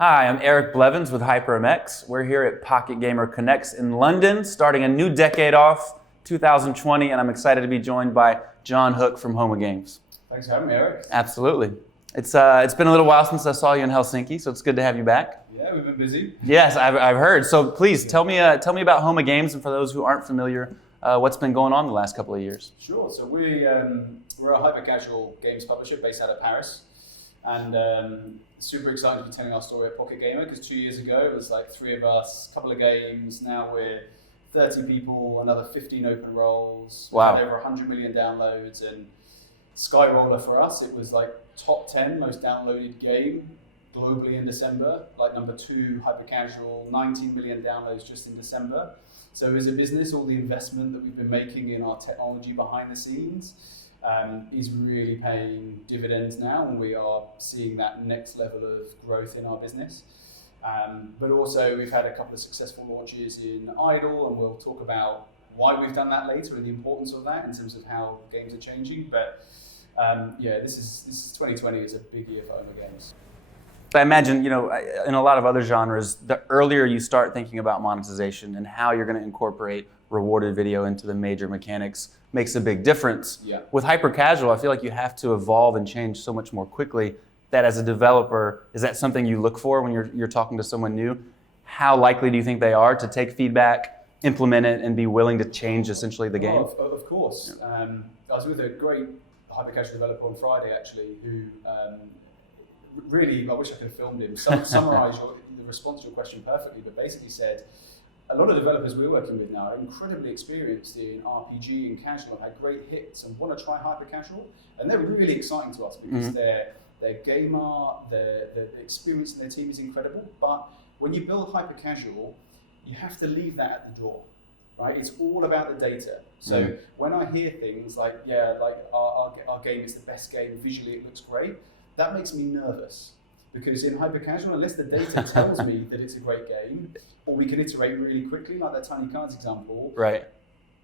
Hi, I'm Eric Blevins with HyprMX. We're here at Pocket Gamer Connects in London, starting a new decade off, 2020, and I'm excited to be joined by Jon Hook from Homa Games. Thanks for having me, Eric. Absolutely. It's been a little while since I saw you in Helsinki, so it's good to have you back. Yeah, we've been busy. Yes, I've heard. So please tell me about Homa Games, and for those who aren't familiar, what's been going on the last couple of years. Sure. So we're a hyper-casual games publisher based out of Paris, and super excited to be telling our story at Pocket Gamer because 2 years ago it was like 3 of us, a couple of games. Now we're 30 people, another 15 open roles. Wow. We've had over 100 million downloads, and Skyroller for us, it was like top 10 most downloaded game globally in December, like number 2 hyper-casual, 19 million downloads just in December. So as a business, all the investment that we've been making in our technology behind the scenes is really paying dividends now, and we are seeing that next level of growth in our business. But also we've had a couple of successful launches in Idle, and we'll talk about why we've done that later and the importance of that in terms of how games are changing. But this is 2020 is a big year for Homa Games. I imagine, in a lot of other genres, the earlier you start thinking about monetization and how you're going to incorporate rewarded video into the major mechanics makes a big difference. Yeah. With hyper-casual, I feel like you have to evolve and change so much more quickly that as a developer, is that something you look for when you're talking to someone new? How likely do you think they are to take feedback, implement it, and be willing to change essentially the game? Of course. Yeah. I was with a great hyper-casual developer on Friday, actually, who really, I wish I could have filmed him, summarised the response to your question perfectly, but basically said, a lot of developers we're working with now are incredibly experienced in RPG and casual and had great hits and want to try hyper-casual, and they're really exciting to us because they're gamer, the experience in their team is incredible, but when you build hyper-casual, you have to leave that at the door, right? It's all about the data. So when I hear things like, our game is the best game, visually it looks great, that makes me nervous, because in hyper-casual, unless the data tells me that it's a great game, or we can iterate really quickly, like that Tiny Cards example, right,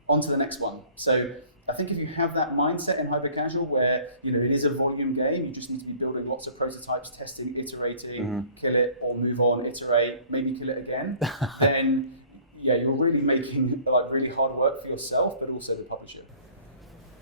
on to the next one. So I think if you have that mindset in hyper-casual where it is a volume game, you just need to be building lots of prototypes, testing, iterating, kill it or move on, iterate, maybe kill it again, then you're really making really hard work for yourself, but also the publisher.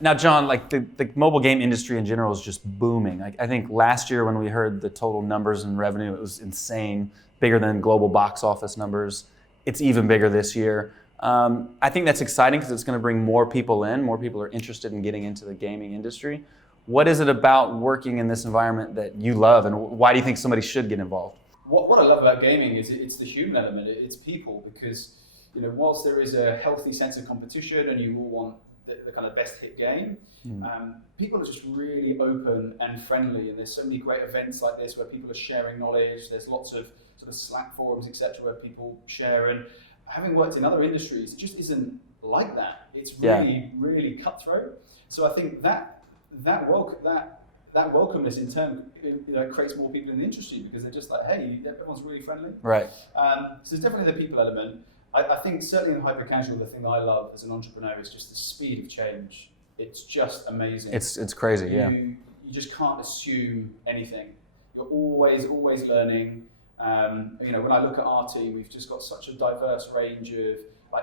Now, Jon, the mobile game industry in general is just booming. I think last year when we heard the total numbers and revenue, it was insane, bigger than global box office numbers. It's even bigger this year. I think that's exciting because it's going to bring more people in. More people are interested in getting into the gaming industry. What is it about working in this environment that you love, and why do you think somebody should get involved? What I love about gaming is it's the human element. It's people, because whilst there is a healthy sense of competition and you all want the kind of best hit game, people are just really open and friendly, and there's so many great events like this where people are sharing knowledge. There's lots of sort of Slack forums, etc., where people share, and having worked in other industries, it just isn't like that. It's really, really cutthroat. So I think that welcomeness in turn creates more people in the industry, because they're just like, hey, everyone's really friendly. Right. So there's definitely the people element. I think certainly in hyper-casual, the thing I love as an entrepreneur is just the speed of change. It's just amazing. It's crazy, You just can't assume anything. You're always learning. When I look at our team, we've just got such a diverse range of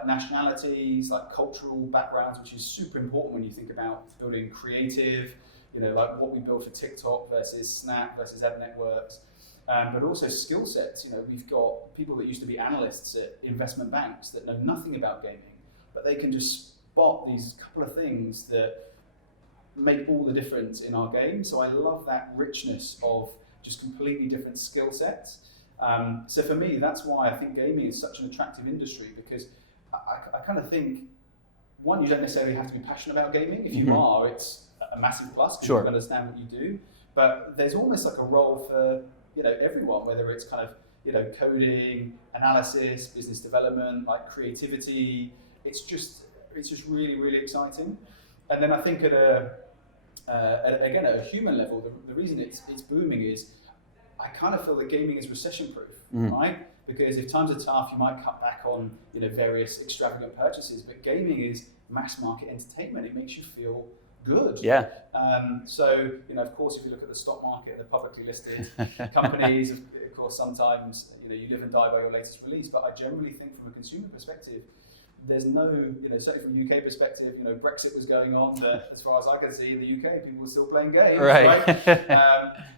nationalities, cultural backgrounds, which is super important when you think about building creative, what we build for TikTok versus Snap versus ad networks. But also skill sets. We've got people that used to be analysts at investment banks that know nothing about gaming, but they can just spot these couple of things that make all the difference in our game. So I love that richness of just completely different skill sets. So for me, that's why I think gaming is such an attractive industry, because I kind of think, one, you don't necessarily have to be passionate about gaming. If you are, it's a massive plus because you understand what you do. But there's almost like a role for everyone, whether it's kind of coding, analysis, business development, creativity. It's just really, really exciting. And then I think at a human level, the reason it's booming is I kind of feel that gaming is recession-proof, right? Because if times are tough, you might cut back on various extravagant purchases, but gaming is mass market entertainment. It makes you feel good. Yeah. So, of course, if you look at the stock market, the publicly listed companies, of course, sometimes you live and die by your latest release. But I generally think from a consumer perspective, there's no, certainly from a UK perspective, Brexit was going on, but as far as I can see in the UK, people were still playing games, right?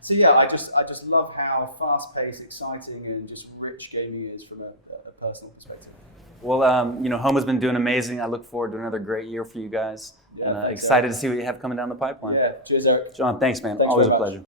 So yeah, I just love how fast-paced, exciting, and just rich gaming is from a personal perspective. Well, Homa's been doing amazing. I look forward to another great year for you guys. Yeah, and thanks, excited Eric. to see what you have coming down the pipeline. Yeah, cheers, Eric. John, thanks, man. Thanks Always a very much. pleasure.